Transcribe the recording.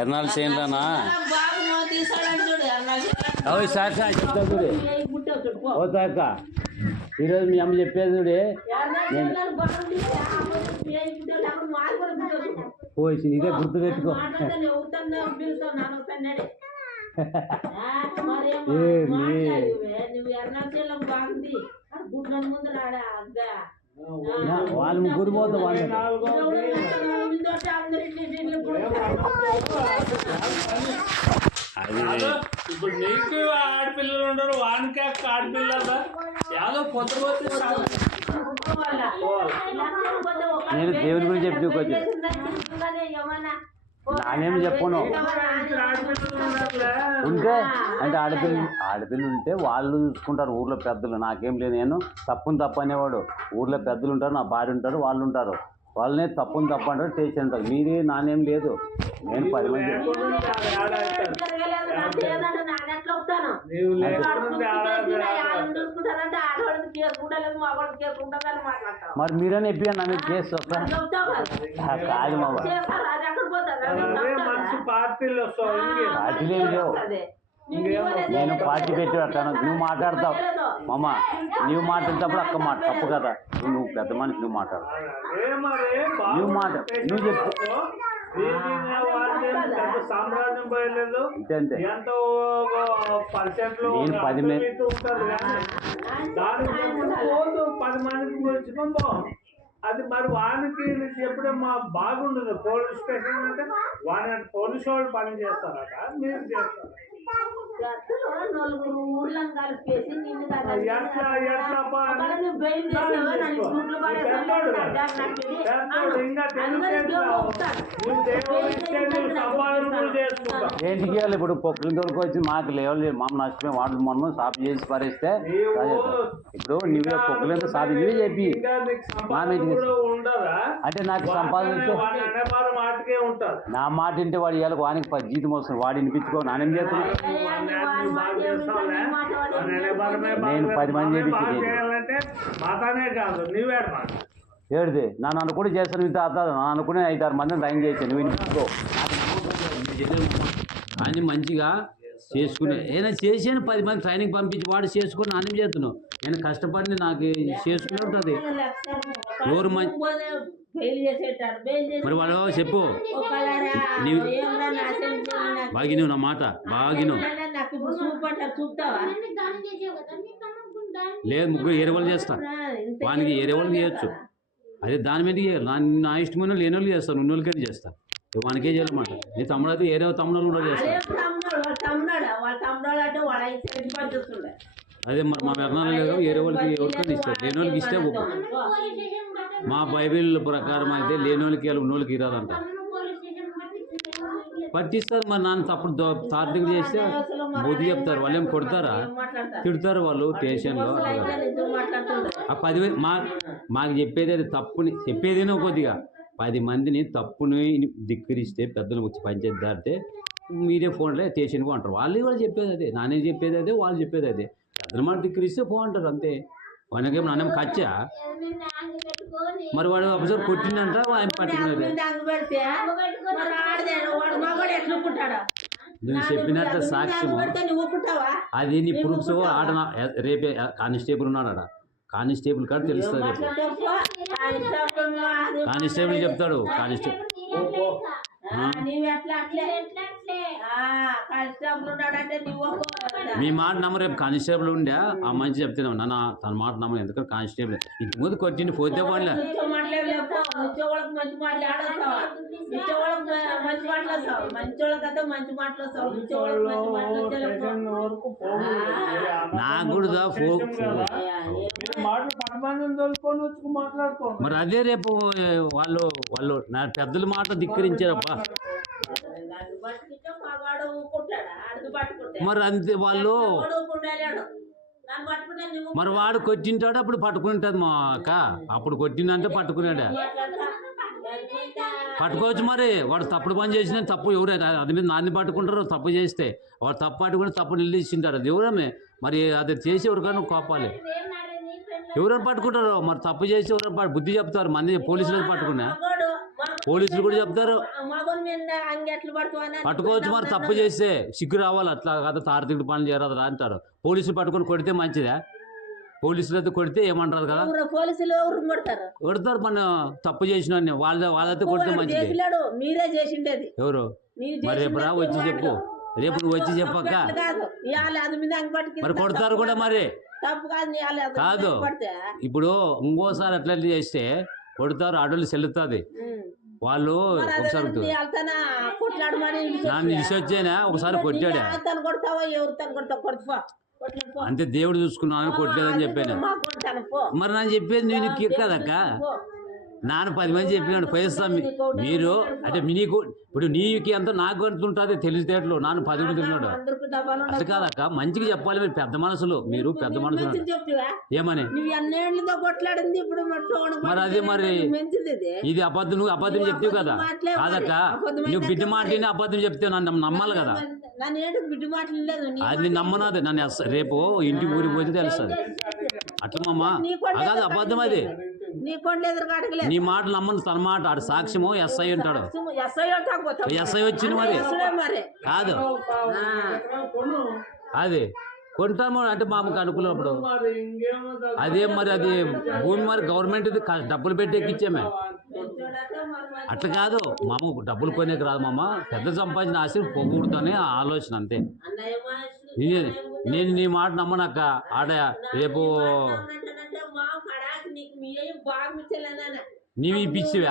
ఎర్నాలు చేయండినా అవి sir sir చెప్తా చూడు ఓతాక ఈరోజు మీ అమ్మ చెప్పేది చూడే పోయి ఇదే గుర్తు పెట్టుకో వాళ్ళు ముగ్గురు పోతా వాళ్ళు ఇప్పుడు నీకు ఆడపిల్లలు ఉండరు వానికి ఆడపిల్లలు యాదో పొద్దుపోతే నేను దేవుని గురించి చెప్పుకోవచ్చు నానేమి చెప్పను ఉంటే అంటే ఆడపిల్లలు ఉంటే వాళ్ళు చూసుకుంటారు ఊర్లో పెద్దలు నాకేం లేదు నేను తప్పుని తప్పు అనేవాడు ఊర్లో పెద్దలు ఉంటారు నా భార్య ఉంటారు వాళ్ళు ఉంటారు వాళ్ళనే తప్పుని తప్పు అంటారు స్టేషన్ అంటారు మీది నానేం లేదు నేను 10 మంది మరి మీరని చెప్పి నన్ను కేసు కాదు మా పార్టీలు ఏం లేవు నేను పార్టీ పెట్టి పెడతాను నువ్వు మాట్లాడతావు మామ నువ్వు మాట్లాడేటప్పుడు అక్క మాట తప్పు కదా నువ్వు పెద్ద మనిషి నువ్వు మాట్లాడు నువ్వు చెప్పు సామ్రాజ్యం పోయలేదు అంతే ఎంతో పర్సెంట్ నేను 10 మంది దాని 10 మందికి వచ్చుకుందో అది మరి వానికి చెప్పడం మా బాగుండదు పోలీస్ స్టేషన్ అంటే వాని పోలీసు వాళ్ళు పని చేస్తారట మీరు చేస్తారు ఏంటికి ఇప్పుడు పొక్కుల తోడుకు వచ్చి మాకు లేవలు మామ నష్టమే వాడు మనం సాఫ్ చేసి పారేస్తే ఇప్పుడు నువ్వే పొక్కులంతా సాఫ్ ఇవే చెప్పి అంటే నాకు సంపాదించే నా మాట వింటే వాడు ఇవాళ వానికి 10 జీతం వస్తుంది వాడు వినిపించుకో నానేం చేస్తున్నా నేను 10 మంది ఏడిది నన్ను అనుకుని చేస్తాను ఇంత నన్ను అనుకుని 5-6 మందిని రైన్ చేశాను నువ్వు వినిపించుకో అని మంచిగా చేసుకునే ఏదైనా చేసాను 10 మంది ట్రైనింగ్ పంపించి వాడు చేసుకుని నానేం చేస్తున్నావు నేను కష్టపడి నాకు చేసుకుని ఉంటుంది ఎవరు మరి వాడు చెప్పు బాగి నువ్వు నా మాట బాగి నువ్వు లేదు ముగ్గురు ఏరేవాళ్ళు చేస్తా వానికి ఏరేవాళ్ళు చేయొచ్చు అదే దాని మీద నా ఇష్టమైన లేని వాళ్ళు చేస్తాను ఉన్నోళ్ళకైనా చేస్తా వానికే చేయాలన్నమాట నీ తమ్ముడు అయితే ఏరే తమ్ముడు కూడా చేస్తా అదే మరి మా వ్యర్థాలు లేదు ఏరే వాళ్ళకి ఎవరికైనా ఇస్తారు లేని వాళ్ళకి ఇస్తే మా బైబిల్ ప్రకారం అయితే లేని వాళ్ళకి ఉన్నోళ్ళకి ఇరాదంట పట్టిస్తారు మరి నాన్న తప్పుడు తార్థిక చేస్తే బుద్ధి చెప్తారు వాళ్ళు ఏం కొడతారా తిడతారు వాళ్ళు స్టేషన్లో ఆ 10,000 మాకు చెప్పేది అది తప్పుని చెప్పేదేనో కొద్దిగా 10 మందిని తప్పుని ధిక్కరిస్తే పెద్దలు వచ్చి పంచాయతీ దాటితే మీరే ఫోన్లో స్టేషన్కి అంటారు వాళ్ళు కూడా చెప్పేది అదే నానే చెప్పేది అదే వాళ్ళు చెప్పేది అదే పెద్దల మాట ధిక్కరిస్తే ఫోన్ అంటారు అంతే వానికేం నానేం కచ్చా మరి వాడు అబ్జర్వ్ కొట్టిందంట ఆయన పట్టుకున్నది నువ్వు చెప్పినట్టు సాక్ష్యం అది నీ ప్రూఫ్స్ ఆడ రేపే కానిస్టేబుల్ ఉన్నాడా కానిస్టేబుల్ కాదు తెలుస్తుంది కానిస్టేబుల్ చెప్తాడు కానిస్టేబుల్ మీ మాట నమ్మ రేపు కానిస్టేబుల్ ఉండే ఆ మంచి చెప్తున్నావు నాన్న తన మాట నమ్మ ఎందుకంటే కానిస్టేబుల్ ఇంటి ముందు కొట్టిండి పోతే వాళ్ళే నాకు కూడా మరి అదే రేపు వాళ్ళు నా పెద్దల మాట ధిక్కరించారబ్బా మరి అంతే వాళ్ళు మరి వాడు కొట్టింటాడు అప్పుడు పట్టుకుంటుంది మా అక్క అప్పుడు కొట్టిందంటే పట్టుకున్నాడా పట్టుకోవచ్చు మరి వాడు తప్పుడు పని చేసిన తప్పు ఎవరైతే అది మీద నాన్ని పట్టుకుంటారో తప్పు చేస్తే వాడు తప్పు పట్టుకుని తప్పు నిలదీసింటారు అది ఎవరమే మరి అది చేసి ఎవరికైనా కోపాలి ఎవరైనా పట్టుకుంటారు మరి తప్పు చేసి ఎవరైనా బుద్ధి చెప్తారు మంది పోలీసులు పట్టుకున్నా పోలీసులు కూడా చెప్తారు మగోని మీద అంగెట్లు పడుకోవాలి పట్టుకోవచ్చు మరి తప్పు చేస్తే సిగ్గు రావాలి అట్లా కాదు తారతికి పనులు చేయరాదురా అంటారు. పోలీసులు పట్టుకొని కొడితే మంచిదా? పోలీసులు అయితే కొడితే ఏమంటారు కదా, పోలీసులు ఎవరు కొడతారు? కొడతారు. మన తప్పు చేసిన వాళ్ళైతే కొడితే మంచిది. చేసినాడు మీరే చేసిండేది. ఎవరు మరి రేపు రా వచ్చి చెప్పు, రేపు నువ్వు వచ్చి చెప్పక్క. కాదు ఇవాళ అది మీద అంగపట్టుకి మరి కొడతారు కూడా మరి తప్పు కాదు ఇవాళ కాదు. ఇప్పుడు ఇంకోసారి అట్లా చేస్తే కొడతారు, అడవులు చెల్లుతుంది. వాళ్ళు ఒకసారి కొట్లాడమని నన్ను తీసి వచ్చేనా ఒకసారి కొట్టాడా తను కొడతావో ఎవరు తను కొడతావు కొడుతా అంతే, దేవుడు చూసుకున్నాను కొట్టలేదని చెప్పాను. మరి నేను చెప్పేది నేను కదక్క, నాన్న 10 మంది చెప్పినాడు పోయిస్తాం మీరు అంటే నీకు ఇప్పుడు నీకు ఎంత నాకు ఎంత ఉంటుంది తెలివితేటలు, నాన్న 10 మంది తిన్నాడు. అట్లా కాదక్క, మంచిగా చెప్పాలి. మీరు పెద్ద మనసులు, మీరు పెద్ద మనసులు. ఏమని కొట్లాడింది ఇప్పుడు మరి అదే మరి ఇది అబద్ధం, నువ్వు అబద్ధం చెప్తావు కదా. కాదక్క, నువ్వు బిడ్డ మాటని అబద్ధం చెప్తే నన్ను నమ్మాలి కదా. బిడ్డ మాట్లాడలేదు అది నమ్మనాది నన్ను రేపు ఇంటి ఊరికి పోతే తెలుస్తుంది. అట్లమ్మా అదే అబద్ధం, అది నీ మాట నమ్మను. తన మాట ఆడు సాక్ష్యము ఎస్ఐ ఉంటాడు, ఎస్ఐ వచ్చింది మరి కాదు అది కొంటాము అంటే మామకు అనుకున్నప్పుడు అదే మరి అది భూమి మరి గవర్నమెంట్ డబ్బులు పెట్టి ఎక్కిచ్చామే. అట్లా కాదు మామ, డబ్బులు కొనేకి రాదు మామ, పెద్ద సంపాదించిన ఆశ పొగూడుతోనే ఆలోచన అంతే. నేను నీ మాట నమ్మనక్క. ఆడ రేపు నీవు ఇప్పించివా